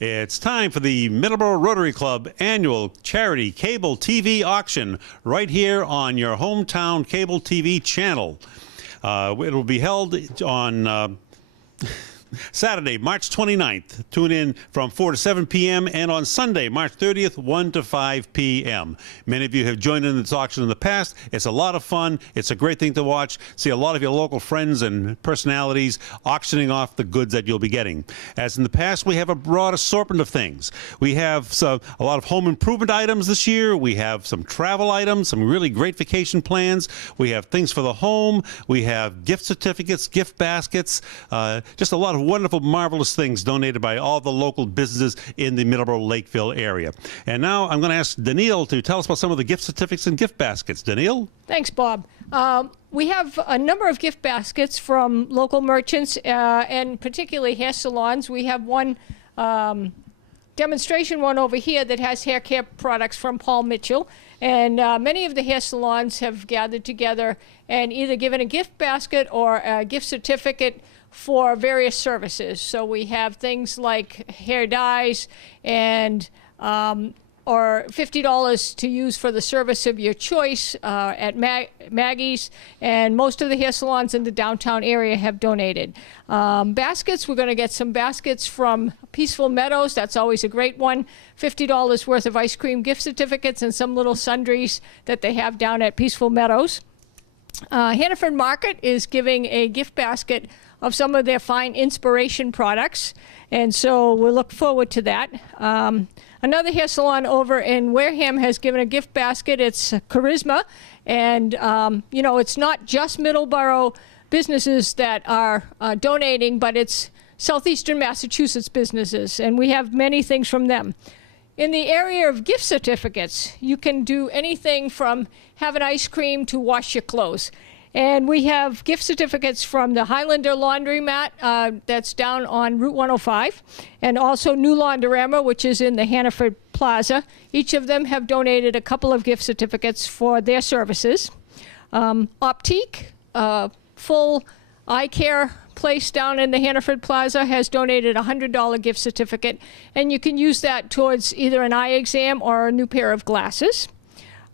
It's time for the Middleborough Rotary Club annual charity cable TV auction right here on your hometown cable TV channel. It will be held on Saturday, March 29th. Tune in from 4 to 7 p.m. and on Sunday, March 30th, 1 to 5 p.m. Many of you have joined in this auction in the past. It's a lot of fun. It's a great thing to watch. See a lot of your local friends and personalities auctioning off the goods that you'll be getting. As in the past, we have a broad assortment of things. We have a lot of home improvement items this year. We have some travel items, some really great vacation plans. We have things for the home. We have gift certificates, gift baskets, just a lot of wonderful, marvelous things donated by all the local businesses in the Middleborough Lakeville area. And now I'm going to ask Danielle to tell us about some of the gift certificates and gift baskets. Danielle? Thanks, Bob. We have a number of gift baskets from local merchants and particularly hair salons. We have one demonstration one over here that has hair care products from Paul Mitchell. And many of the hair salons have gathered together and either given a gift basket or a gift certificate for various services. So we have things like hair dyes and or $50 to use for the service of your choice at Maggie's, and most of the hair salons in the downtown area have donated. Baskets, we're going to get some baskets from Peaceful Meadows. That's always a great one. $50 worth of ice cream gift certificates and some little sundries that they have down at Peaceful Meadows. Hannaford Market is giving a gift basket of some of their fine inspiration products, and so we'll look forward to that. Another hair salon over in Wareham has given a gift basket. It's Charisma, and you know, it's not just Middleborough businesses that are donating, but it's southeastern Massachusetts businesses, and we have many things from them. In the area of gift certificates, you can do anything from have an ice cream to wash your clothes. And we have gift certificates from the Highlander Laundromat that's down on Route 105, and also New Laundorama, which is in the Hannaford Plaza. Each of them have donated a couple of gift certificates for their services. Optique, full eye care place down in the Hannaford Plaza, has donated a $100 gift certificate, and you can use that towards either an eye exam or a new pair of glasses.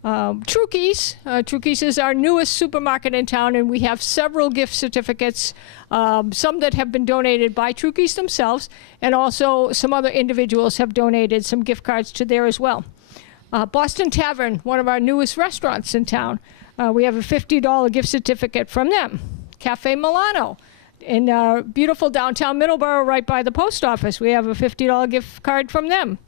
Trukey's is our newest supermarket in town, and we have several gift certificates, some that have been donated by Trukey's themselves, and also some other individuals have donated some gift cards to there as well. Boston Tavern, one of our newest restaurants in town, we have a $50 gift certificate from them. Cafe Milano in beautiful downtown Middleborough right by the post office, we have a $50 gift card from them.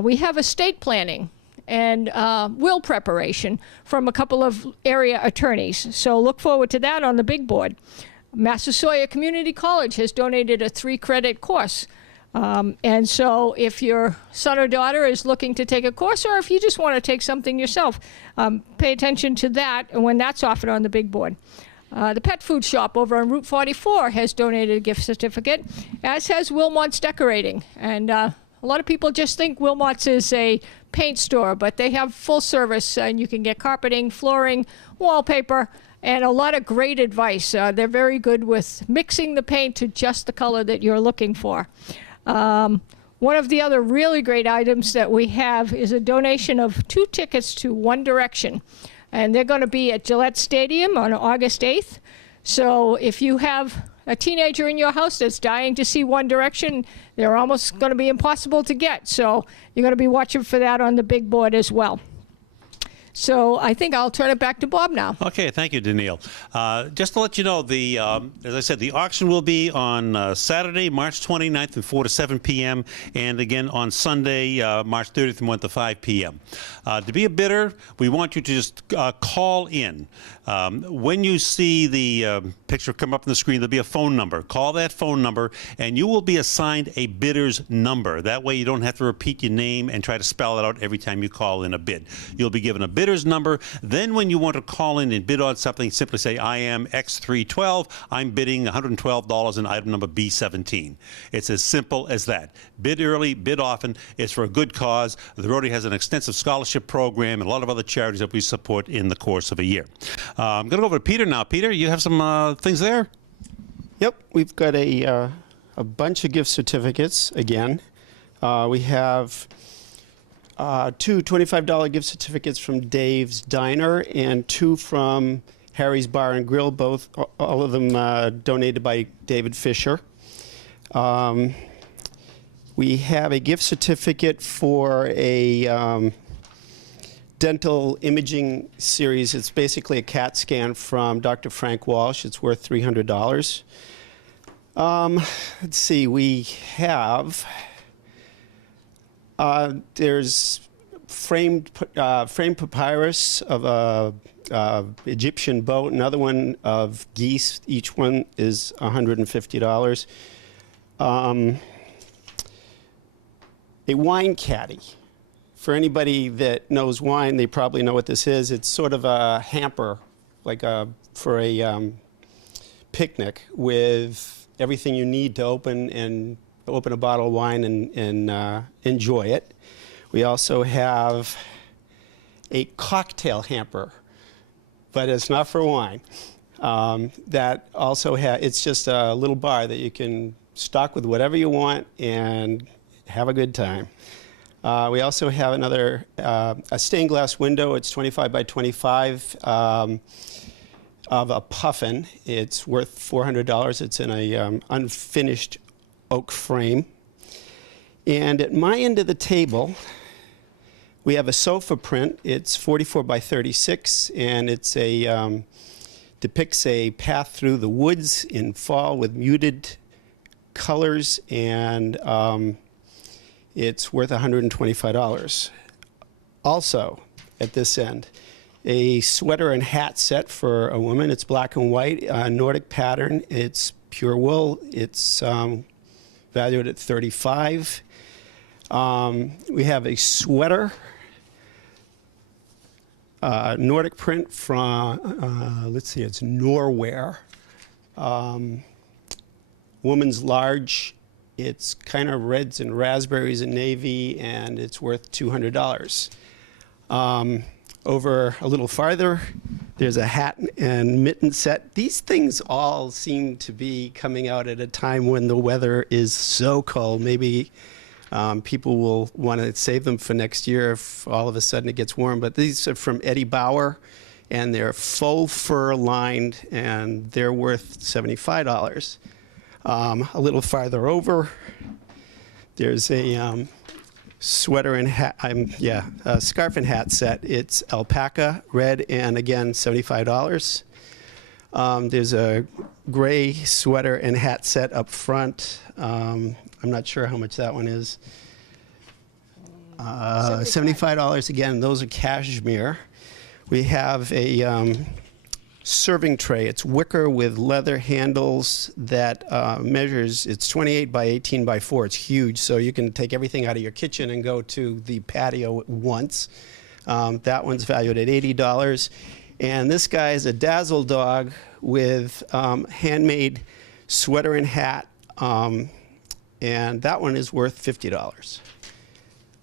We have estate planning and will preparation from a couple of area attorneys. So look forward to that on the big board. Massasoit Community College has donated a 3-credit course. And so if your son or daughter is looking to take a course, or if you just want to take something yourself, pay attention to that when that's offered on the big board. The pet food shop over on Route 44 has donated a gift certificate, as has Wilmot's Decorating. And a lot of people just think Wilmot's is a paint store, but they have full service, and you can get carpeting, flooring, wallpaper, and a lot of great advice. They're very good with mixing the paint to just the color that you're looking for. One of the other really great items that we have is a donation of 2 tickets to One Direction, and they're going to be at Gillette Stadium on August 8th. So if you have a teenager in your house that's dying to see One Direction, they're almost going to be impossible to get. So you're going to be watching for that on the big board as well. So I think I'll turn it back to Bob now. Okay, thank you, Danielle. Just to let you know, as I said, the auction will be on Saturday, March 29th from 4 to 7 p.m. and again on Sunday, March 30th from 1 to 5 p.m. To be a bidder, we want you to just call in. When you see the picture come up on the screen, there'll be a phone number. Call that phone number, and you will be assigned a bidder's number. That way you don't have to repeat your name and try to spell it out every time you call in a bid. You'll be given a bidder's number. Then when you want to call in and bid on something, simply say, I am X312. I'm bidding $112 in item number B17. It's as simple as that. Bid early, bid often. It's for a good cause. The Rotary has an extensive scholarship program and a lot of other charities that we support in the course of a year. I'm going to go over to Peter now. Peter, you have some things there? Yep, we've got a bunch of gift certificates again. We have two $25 gift certificates from Dave's Diner and two from Harry's Bar and Grill, all of them donated by David Fisher. We have a gift certificate for a dental imaging series. It's basically a CAT scan from Dr. Frank Walsh. It's worth $300. Let's see, we have, there's framed papyrus of a Egyptian boat, another one of geese. Each one is $150. A wine caddy. For anybody that knows wine, they probably know what this is. It's sort of a hamper, like for a picnic, with everything you need to open a bottle of wine and enjoy it. We also have a cocktail hamper, but it's not for wine. That also it's just a little bar that you can stock with whatever you want and have a good time. We also have another, a stained glass window. It's 25 by 25 of a puffin. It's worth $400. It's in a unfinished oak frame. And at my end of the table, we have a sofa print. It's 44 by 36, and it's depicts a path through the woods in fall with muted colors, and it's worth $125. Also, at this end, a sweater and hat set for a woman. It's black and white, Nordic pattern. It's pure wool. It's valued at $35. We have a sweater, Nordic print from, let's see, it's Norwear. Woman's large. It's kind of reds and raspberries and navy, and it's worth $200. Over a little farther, there's a hat and mitten set. These things all seem to be coming out at a time when the weather is so cold. Maybe people will want to save them for next year if all of a sudden it gets warm. But these are from Eddie Bauer, and they're faux fur lined, and they're worth $75. A little farther over, there's a sweater and hat, a scarf and hat set. It's alpaca, red, and again, $75. There's a gray sweater and hat set up front. I'm not sure how much that one is. $75 again. Those are cashmere. We have a serving tray. It's wicker with leather handles that measures, it's 28 by 18 by 4. It's huge, so you can take everything out of your kitchen and go to the patio at once. That one's valued at $80. And this guy is a Dazzle dog with handmade sweater and hat, and that one is worth $50.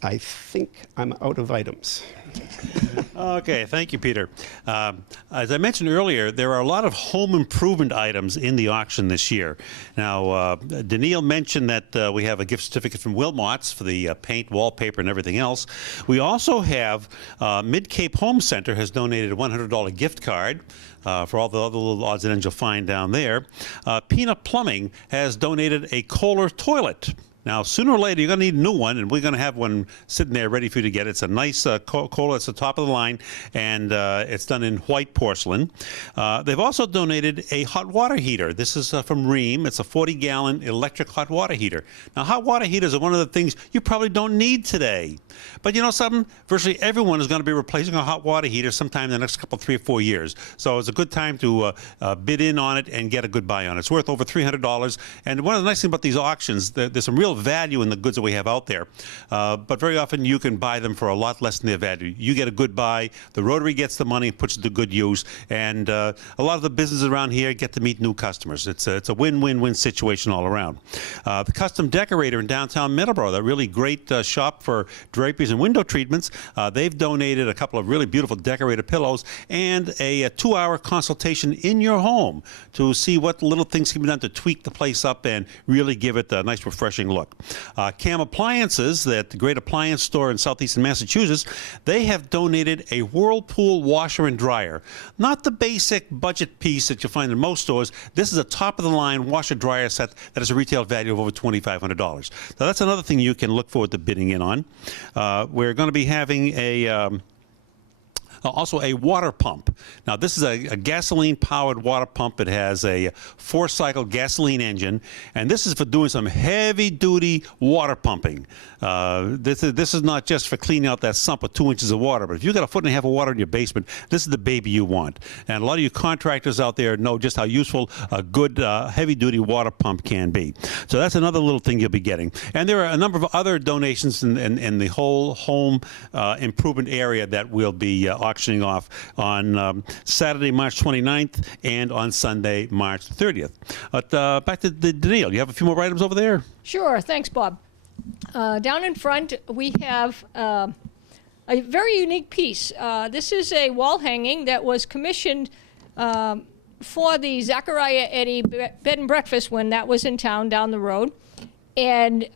I think I'm out of items. Okay, thank you, Peter. As I mentioned earlier, there are a lot of home improvement items in the auction this year. Now, Daniil mentioned that we have a gift certificate from Wilmot's for the paint, wallpaper, and everything else. We also have Mid-Cape Home Center has donated a $100 gift card for all the other little odds and ends you'll find down there. Peanut Plumbing has donated a Kohler toilet. Now, sooner or later, you're going to need a new one, and we're going to have one sitting there ready for you to get. It's a nice Kohler. It's the top of the line, and it's done in white porcelain. They've also donated a hot water heater. This is from Rheem. It's a 40-gallon electric hot water heater. Now, hot water heaters are one of the things you probably don't need today. But you know something? Virtually everyone is going to be replacing a hot water heater sometime in the next couple, 3 or 4 years. So it's a good time to bid in on it and get a good buy on it. It's worth over $300. And one of the nice things about these auctions, there's some real value in the goods that we have out there, but very often you can buy them for a lot less than their value. You get a good buy, the Rotary gets the money, puts it to good use, and a lot of the businesses around here get to meet new customers. It's a win-win-win situation all around. The Custom Decorator in downtown Middleborough, that really great shop for draperies and window treatments, they've donated a couple of really beautiful decorated pillows and a 2-hour consultation in your home to see what little things can be done to tweak the place up and really give it a nice refreshing look. Facebook. CAM Appliances, that great appliance store in southeastern Massachusetts, they have donated a Whirlpool washer and dryer. Not the basic budget piece that you'll find in most stores. This is a top-of-the-line washer-dryer set that has a retail value of over $2,500. So that's another thing you can look forward to bidding in on. We're going to be having also a water pump. Now, this is a gasoline-powered water pump. It has a 4-cycle gasoline engine, and this is for doing some heavy-duty water pumping. This is not just for cleaning out that sump with 2 inches of water, but if you've got a 1.5 foot of water in your basement, this is the baby you want. And a lot of you contractors out there know just how useful a good heavy-duty water pump can be. So that's another little thing you'll be getting. And there are a number of other donations in the whole home improvement area that we'll be auctioning off on Saturday, March 29th, and on Sunday, March 30th. But back to Danielle. You have a few more items over there? Sure. Thanks, Bob. Down in front, we have a very unique piece. This is a wall hanging that was commissioned for the Zachariah Eddy Bed and Breakfast when that was in town down the road. And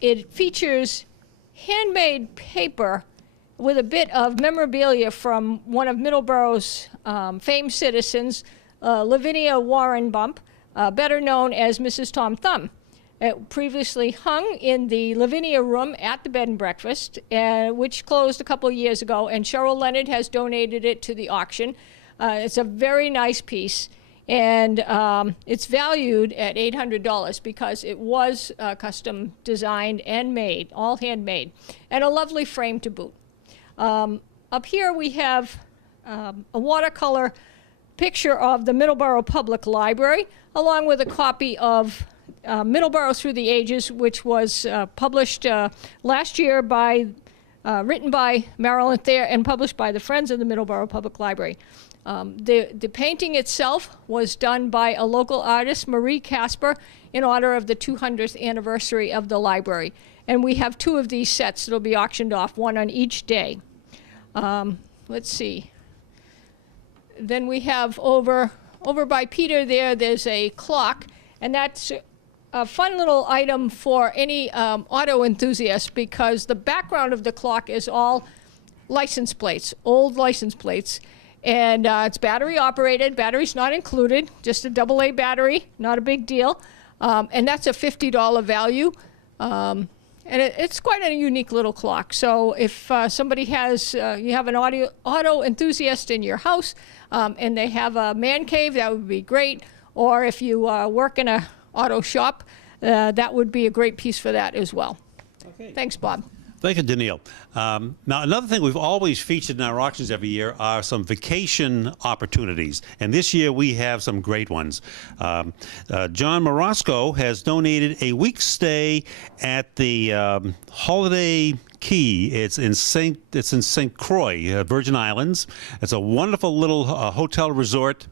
it features handmade paper with a bit of memorabilia from one of Middleborough's famed citizens, Lavinia Warren Bump, better known as Mrs. Tom Thumb. It previously hung in the Lavinia room at the Bed and Breakfast, which closed a couple of years ago, and Cheryl Leonard has donated it to the auction. It's a very nice piece, and it's valued at $800 because it was custom designed and made, all handmade, and a lovely frame to boot. Up here we have a watercolor picture of the Middleborough Public Library, along with a copy of Middleborough Through the Ages, which was published last year written by Marilyn Thayer and published by the Friends of the Middleborough Public Library. The painting itself was done by a local artist, Marie Casper, in honor of the 200th anniversary of the library. And we have 2 of these sets that'll be auctioned off, one on each day. Let's see. Then we have over by Peter there's a clock, and that's a fun little item for any auto enthusiast because the background of the clock is all license plates, old license plates. And it's battery operated, battery's not included, just a AA battery, not a big deal. And that's a $50 value. And it's quite a unique little clock. So if somebody has, you have an auto enthusiast in your house and they have a man cave, that would be great. Or if you work in a auto shop, that would be a great piece for that as well. Okay. Thanks, Bob. Thank you, Danielle. Now, another thing we've always featured in our auctions every year are some vacation opportunities. And this year we have some great ones. John Morosco has donated a week's stay at the Holiday Key. It's in St. Croix, Virgin Islands. It's a wonderful little hotel resort.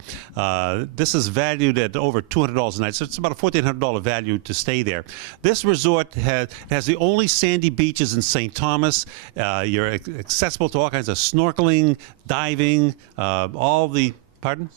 This is valued at over $200 a night, so it's about a $1,400 value to stay there. This resort has the only sandy beaches in St. Thomas. You're accessible to all kinds of snorkeling, diving, all the, pardon?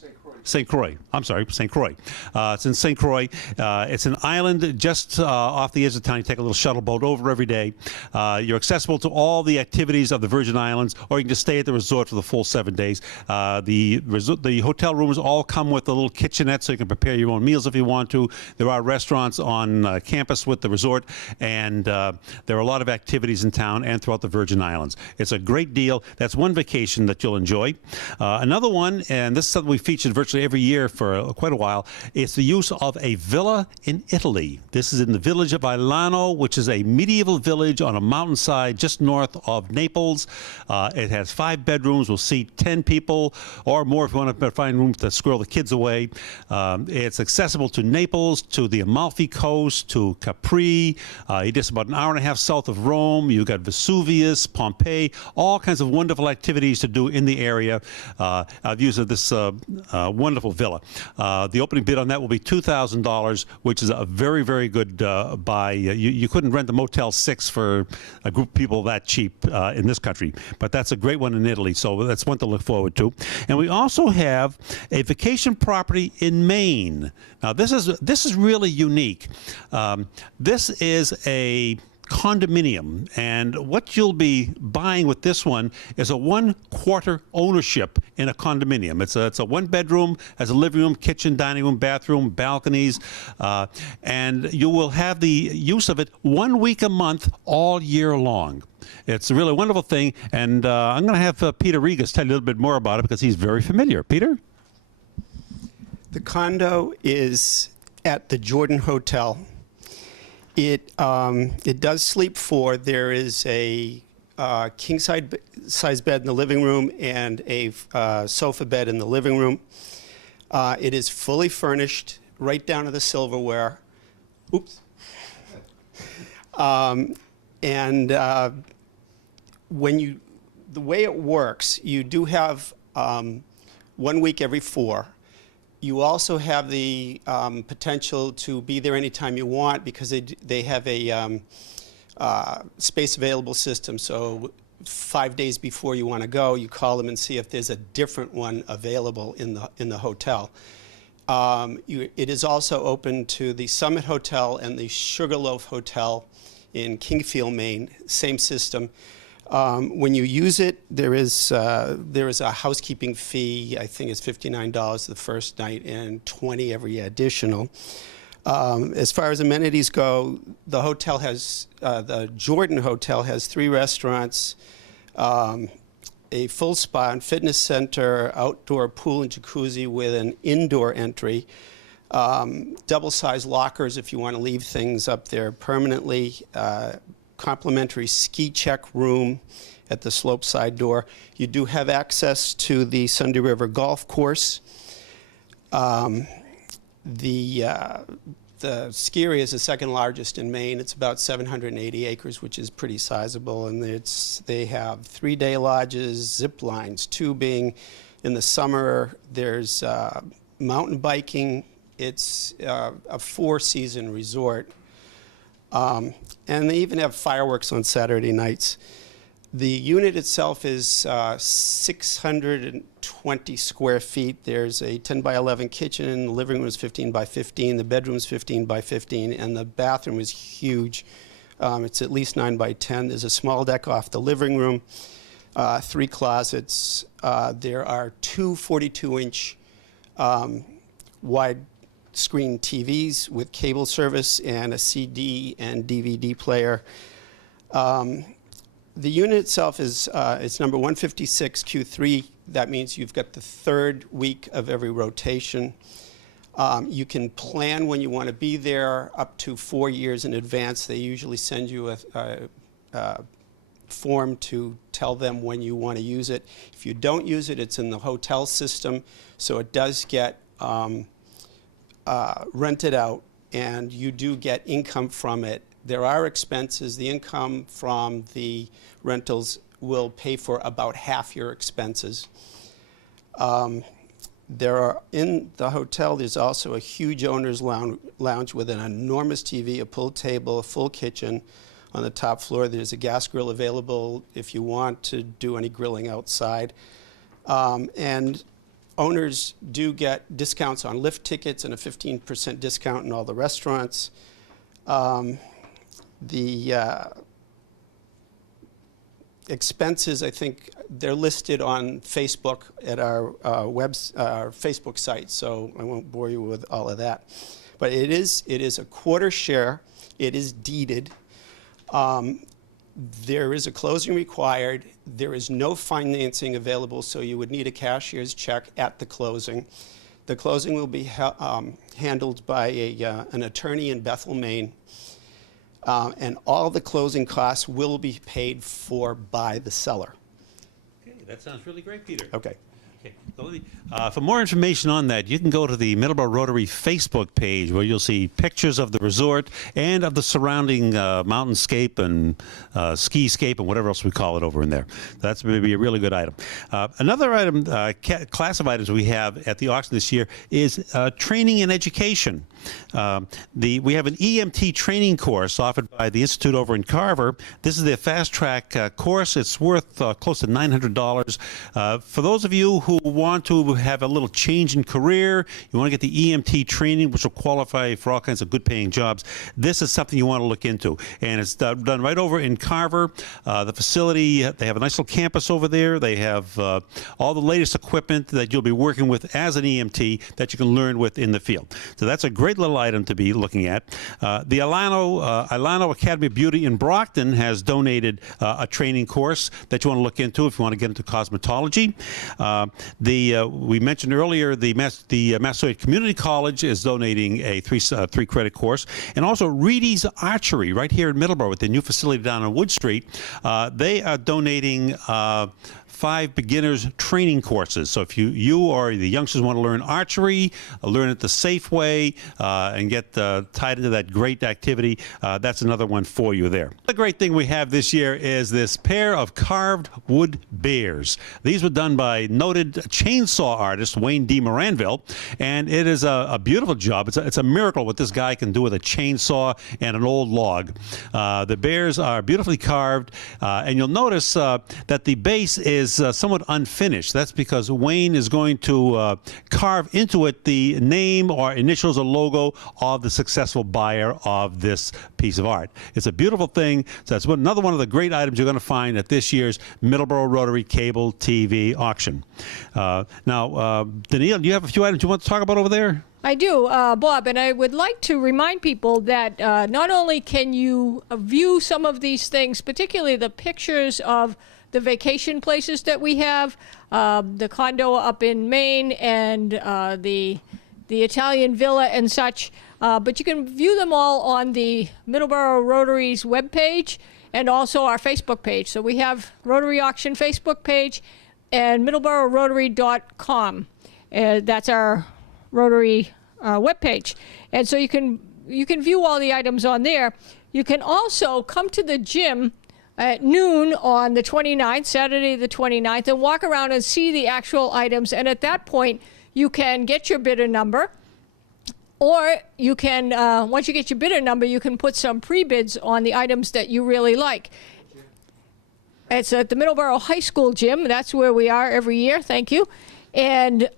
St. Croix. I'm sorry, St. Croix. It's in St. Croix. It's an island just off the edge of town. You take a little shuttle boat over every day. You're accessible to all the activities of the Virgin Islands, or you can just stay at the resort for the full 7 days. The hotel rooms all come with a little kitchenette, so you can prepare your own meals if you want to. There are restaurants on campus with the resort, and there are a lot of activities in town and throughout the Virgin Islands. It's a great deal. That's one vacation that you'll enjoy. Another one, and this is something we featured virtually every year for quite a while, it's the use of a villa in Italy. This is in the village of Ailano, which is a medieval village on a mountainside just north of Naples. It has 5 bedrooms, will seat 10 people or more if you want to find room to squirrel the kids away. It's accessible to Naples, to the Amalfi Coast, to Capri. You're just about an hour and a half south of Rome. You've got Vesuvius, Pompeii, all kinds of wonderful activities to do in the area. I've used this one wonderful villa. The opening bid on that will be $2,000, which is a very, very good buy. You couldn't rent the Motel 6 for a group of people that cheap in this country, but that's a great one in Italy, so that's one to look forward to. And we also have a vacation property in Maine. Now, this is really unique. This is a condominium, and what you'll be buying with this one is a 1/4 ownership in a condominium. It's a 1-bedroom, has a living room, kitchen, dining room, bathroom, balconies, and you will have the use of it 1 week a month all year long. It's a really wonderful thing, and I'm going to have Peter Regas tell you a little bit more about it because he's very familiar. Peter? The condo is at the Jordan Hotel. It does sleep 4. There is a king-size bed in the living room and a sofa bed in the living room. It is fully furnished, right down to the silverware. Oops. The way it works, you do have 1 week every 4. You also have the potential to be there anytime you want because they have a space available system. So 5 days before you want to go, you call them and see if there's a different one available in the hotel. It is also open to the Summit Hotel and the Sugarloaf Hotel in Kingfield, Maine. Same system. When you use it, there is a housekeeping fee. I think it's $59 the first night and $20 every additional. As far as amenities go, the hotel has the Jordan Hotel has 3 restaurants, a full spa and fitness center, outdoor pool and jacuzzi with an indoor entry, double-sized lockers if you want to leave things up there permanently. Complimentary ski check room at the slope side door. You do have access to the Sunday River Golf Course. The ski area is the 2nd largest in Maine. It's about 780 acres, which is pretty sizable. And they have 3-day lodges, zip lines, tubing. In the summer, there's mountain biking. It's a 4-season resort. And they even have fireworks on Saturday nights. The unit itself is 620 square feet. There's a 10 by 11 kitchen. The living room is 15 by 15. The bedroom is 15 by 15. And the bathroom is huge. It's at least 9 by 10. There's a small deck off the living room, 3 closets. There are 2 42-inch wide screen TVs with cable service and a CD and DVD player. The unit itself is it's number 156 Q3. That means you've got the 3rd week of every rotation. You can plan when you want to be there up to 4 years in advance. They usually send you a form to tell them when you want to use it. If you don't use it, it's in the hotel system, so it does get rented out, and you do get income from it. There are expenses. The income from the rentals will pay for about half your expenses. In the hotel, there's also a huge owner's lounge with an enormous TV, a pool table, a full kitchen. On the top floor, there's a gas grill available if you want to do any grilling outside. And owners do get discounts on lift tickets and a 15% discount in all the restaurants. The expenses, I think, they're listed on Facebook at our Facebook site, so I won't bore you with all of that. But it is a 1/4 share. It is deeded. There is a closing required. There is no financing available, so you would need a cashier's check at the closing. The closing will be handled by an attorney in Bethel, Maine, and all the closing costs will be paid for by the seller. Okay, that sounds really great, Peter. Okay. For more information on that, you can go to the Middleborough Rotary Facebook page, where you'll see pictures of the resort and of the surrounding mountainscape and skiscape and whatever else we call it over in there. That's maybe a really good item. Another item, class of items we have at the auction this year is training and education. We have an EMT training course offered by the Institute over in Carver. This is their fast track course. It's worth close to $900. For those of you who want to have a little change in career, you want to get the EMT training, which will qualify for all kinds of good paying jobs, this is something you want to look into. And it's done right over in Carver. The facility, they have a nice little campus over there. They have all the latest equipment that you'll be working with as an EMT that you can learn with in the field. So that's a great little item to be looking at. The Ilano Academy of Beauty in Brockton has donated a training course that you want to look into if you want to get into cosmetology. We mentioned earlier the Massasoit Community College is donating a three credit course, and also Reedy's Archery right here in Middleborough with the new facility down on Wood Street. They are donating 5 beginners training courses. So if you or the youngsters want to learn archery, learn it the safe way, and get tied into that great activity, that's another one for you there. The great thing we have this year is this pair of carved wood bears. These were done by noted chainsaw artist Wayne D. Moranville, and it is a beautiful job. It's a miracle what this guy can do with a chainsaw and an old log. The bears are beautifully carved, and you'll notice that the base is somewhat unfinished. That's because Wayne is going to carve into it the name or initials or logo of the successful buyer of this piece of art. It's a beautiful thing. So that's another one of the great items you're going to find at this year's Middleborough Rotary Cable TV auction. Now, Danielle, do you have a few items you want to talk about over there? I do, Bob, and I would like to remind people that not only can you view some of these things, particularly the pictures of the vacation places that we have, the condo up in Maine and the Italian villa and such, but you can view them all on the Middleborough Rotary's webpage and also our Facebook page. So we have Rotary Auction Facebook page and middleboroughRotary.com. That's our Rotary webpage. And so you can view all the items on there. You can also come to the gym at noon on the 29th, Saturday the 29th, and walk around and see the actual items. And at that point, you can get your bidder number, or you can, once you get your bidder number, you can put some pre-bids on the items that you really like. It's at the Middleborough High School gym. That's where we are every year. Thank you. And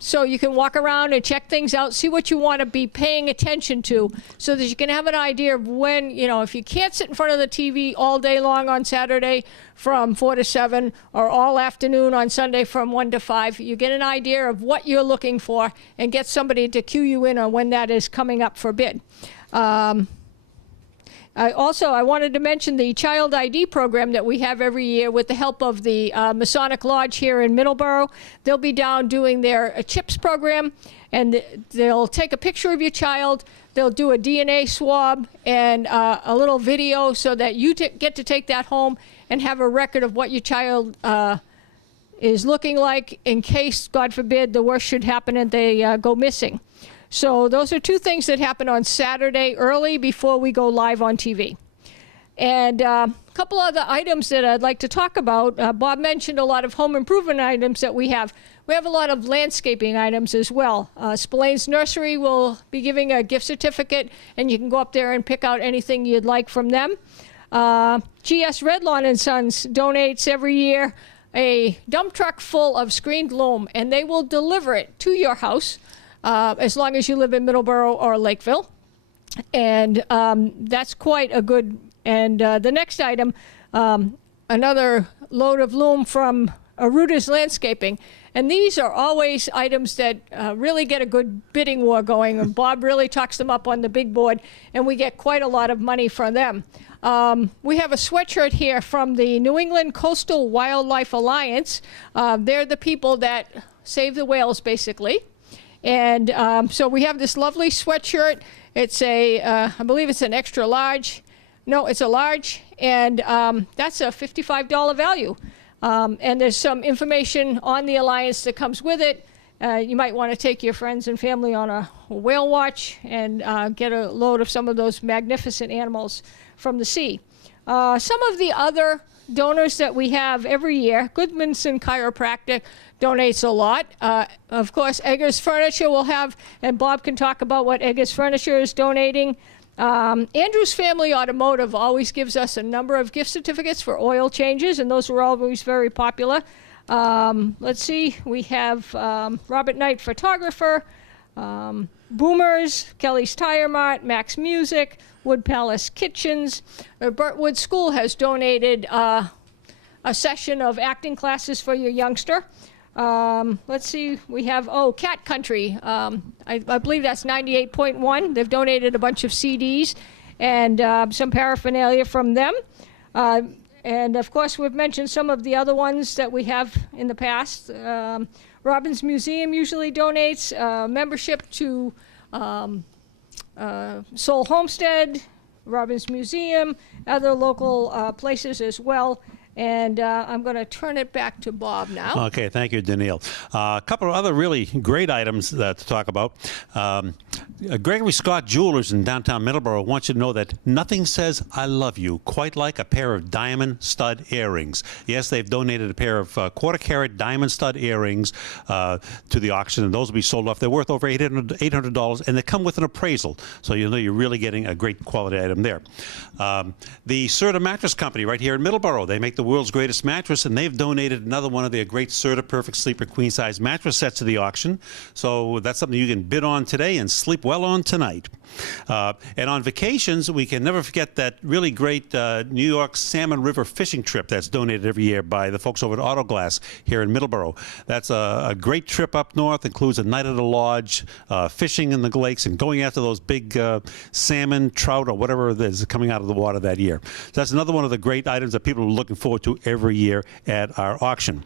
so you can walk around and check things out, see what you want to be paying attention to, so that you can have an idea of when, if you can't sit in front of the TV all day long on Saturday from 4 to 7 or all afternoon on Sunday from 1 to 5, you get an idea of what you're looking for and get somebody to cue you in on when that is coming up for bid. I wanted to mention the Child ID program that we have every year with the help of the Masonic Lodge here in Middleborough. They'll be down doing their CHIPS program, and they'll take a picture of your child. They'll do a DNA swab and a little video so that you get to take that home and have a record of what your child is looking like in case, God forbid, the worst should happen and they go missing. So those are 2 things that happen on Saturday early before we go live on TV. And a couple other items that I'd like to talk about. Bob mentioned a lot of home improvement items that we have. We have a lot of landscaping items as well. Spillane's Nursery will be giving a gift certificate, and you can go up there and pick out anything you'd like from them. GS Redlawn & Sons donates every year a dump truck full of screened loam, and they will deliver it to your house. As long as you live in Middleborough or Lakeville. And that's quite a good, and the next item, another load of loom from Aruta's Landscaping. And these are always items that really get a good bidding war going, and Bob really talks them up on the big board, and we get quite a lot of money from them. We have a sweatshirt here from the New England Coastal Wildlife Alliance. They're the people that save the whales, basically. And so we have this lovely sweatshirt. It's I believe it's an extra large. No, it's a large, and that's a $55 value. And there's some information on the Alliance that comes with it. You might want to take your friends and family on a whale watch and get a load of some of those magnificent animals from the sea. Some of the other donors that we have every year, Goodmanson Chiropractic donates a lot. Of course, Eggers Furniture will have, and Bob can talk about what Eggers Furniture is donating. Andrews Family Automotive always gives us a number of gift certificates for oil changes, and those were always very popular. Let's see, we have Robert Knight Photographer, Boomers, Kelly's Tire Mart, Max Music, Wood Palace Kitchens. Burtwood School has donated a session of acting classes for your youngster. Let's see, we have, Cat Country. I believe that's 98.1. They've donated a bunch of CDs and some paraphernalia from them. And of course, we've mentioned some of the other ones that we have in the past. Robbins Museum usually donates membership to Soul Homestead, Robbins Museum, other local places as well. And I'm going to turn it back to Bob now. Okay, thank you, Danielle. A couple of other really great items to talk about. Gregory Scott Jewelers in downtown Middleborough wants you to know that nothing says I love you quite like a pair of diamond stud earrings. Yes, they've donated a pair of quarter-carat diamond stud earrings to the auction, and those will be sold off. They're worth over $800, and they come with an appraisal, so you know you're really getting a great quality item there. The Serta Mattress Company right here in Middleborough, they make the world's greatest mattress, and they've donated another one of their great Serta Perfect Sleeper queen size mattress sets to the auction. So that's something you can bid on today and sleep well on tonight. And on vacations, we can never forget that really great New York Salmon River fishing trip that's donated every year by the folks over at Autoglass here in Middleborough. That's a great trip up north. Includes a night at a lodge, fishing in the lakes, and going after those big salmon, trout, or whatever it is coming out of the water that year. So that's another one of the great items that people are looking forward to every year at our auction.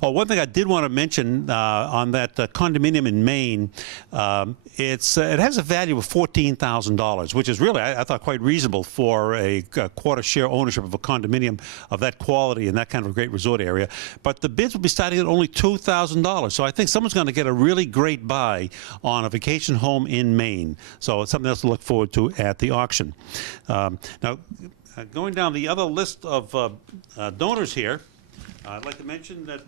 One thing I did want to mention on that condominium in Maine, it has a value of $14,000, which is really, I thought, quite reasonable for a quarter share ownership of a condominium of that quality in that kind of a great resort area. But the bids will be starting at only $2,000. So I think someone's going to get a really great buy on a vacation home in Maine. So it's something else to look forward to at the auction. Now, going down the other list of donors here, I'd like to mention that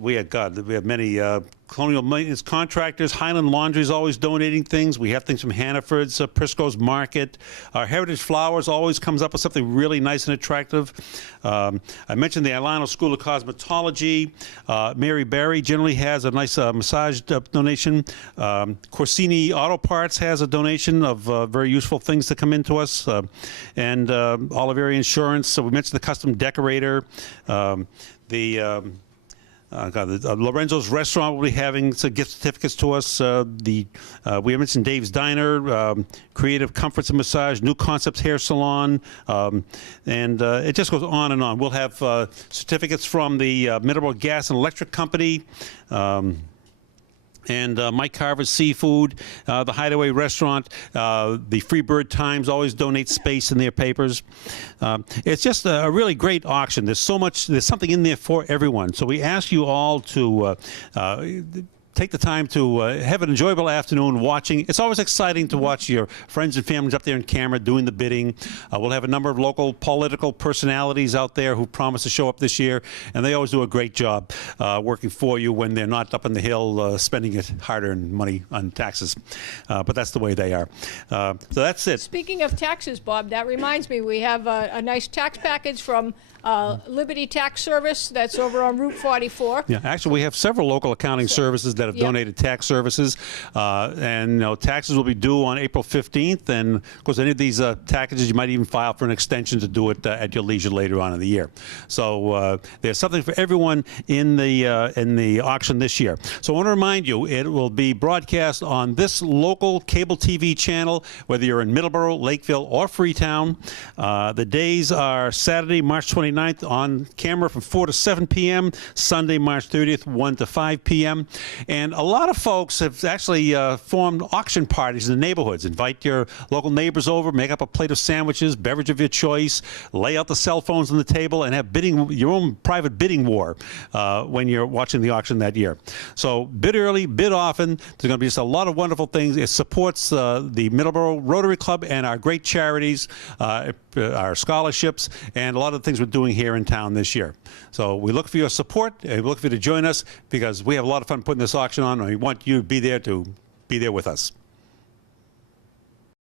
we have many colonial maintenance contractors. Highland Laundry is always donating things. We have things from Hannaford's, Prisco's Market. Our Heritage Flowers always comes up with something really nice and attractive. I mentioned the Alano School of Cosmetology. Mary Berry generally has a nice massage donation. Corsini Auto Parts has a donation of very useful things to come into us. And Oliveri Insurance. So we mentioned the Custom Decorator. Lorenzo's Restaurant will be having some gift certificates to us. We mentioned Dave's Diner, Creative Comforts and Massage, New Concepts Hair Salon, and it just goes on and on. We'll have certificates from the Middleborough Gas and Electric Company, and Mike Carver's Seafood, the Hideaway Restaurant, the Freebird Times always donate space in their papers. It's just a really great auction. There's something in there for everyone. So we ask you all to take the time to have an enjoyable afternoon watching. It's always exciting to watch your friends and families up there in camera doing the bidding. We'll have a number of local political personalities out there who promise to show up this year, and they always do a great job working for you when they're not up on the hill spending it hard-earned money on taxes. But that's the way they are. So that's it. Speaking of taxes, Bob, that reminds me, we have a nice tax package from Liberty Tax Service that's over on Route 44. Yeah, actually, we have several local accounting services that have donated tax services, and taxes will be due on April 15th. And of course, any of these packages, you might even file for an extension to do it at your leisure later on in the year. So there's something for everyone in the auction this year. So I want to remind you, it will be broadcast on this local cable TV channel, whether you're in Middleborough, Lakeville, or Freetown. The days are Saturday, March 29th, on camera from 4 to 7 p.m., Sunday, March 30th, 1 to 5 p.m. And a lot of folks have actually formed auction parties in the neighborhoods. Invite your local neighbors over, make up a plate of sandwiches, beverage of your choice, lay out the cell phones on the table, and have your own private bidding war when you're watching the auction that year. So bid early, bid often. There's going to be just a lot of wonderful things. It supports the Middleborough Rotary Club and our great charities, our scholarships, and a lot of the things we're doing here in town this year. So we look for your support, and we look for you to join us, because we have a lot of fun putting this auction on, and we want you to be there with us.